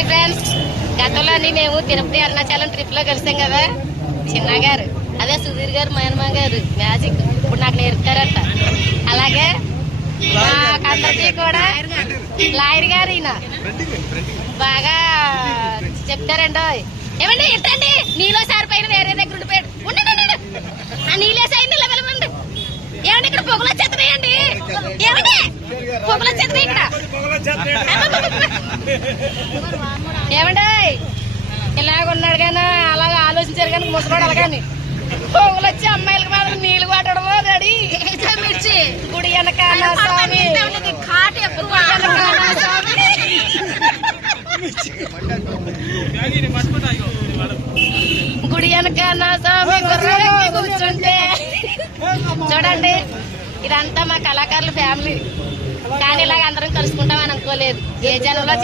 Hi friends, గతంలోని మేము Tirupati Arunachalam trip లో కలిసాం కదా. చిన్న గారు అదే సుధీర్ గారు మయన్మా గారు మ్యాజిక్ ఇప్పుడు నాకు నేర్పుతారట. అలాగే మాకందరికీ కూడా లాయర్ గారు ఈయన బాగా చెప్తారండి. ఏమండి ఎట్టండి నీలో సార్ పైన వేరే దగ్గర ఉండిపోయాడు. ఉండండి ఆ నీలేసి అయింది ఇలా వెళ్ళమండి. ఏమండి ఇక్కడ పొగలు వచ్చేస్తున్నాయండి. ఏమండి పొగలు వచ్చేస్తున్నాయి ఇక్కడ. ఏమండి ఇలాగున్నాడు కానీ అలాగే ఆలోచించారు కానీ ముసలాడు అలాగని పొగలు వచ్చి అమ్మాయిలకి మాత్రం నీళ్లు కొట్టడమో రెడీ మిర్చి గుడి వెనకాల స్వామి గుడి వెనకాల స్వామి గుర్రెక్కి కూర్చుంటే చూడండి. ఇదంతా మా కళాకారుల ఫ్యామిలీ, కానీ ఇలాగ అందరం కలుసుకుంటామని అనుకోలేదు. ఏ జనంలో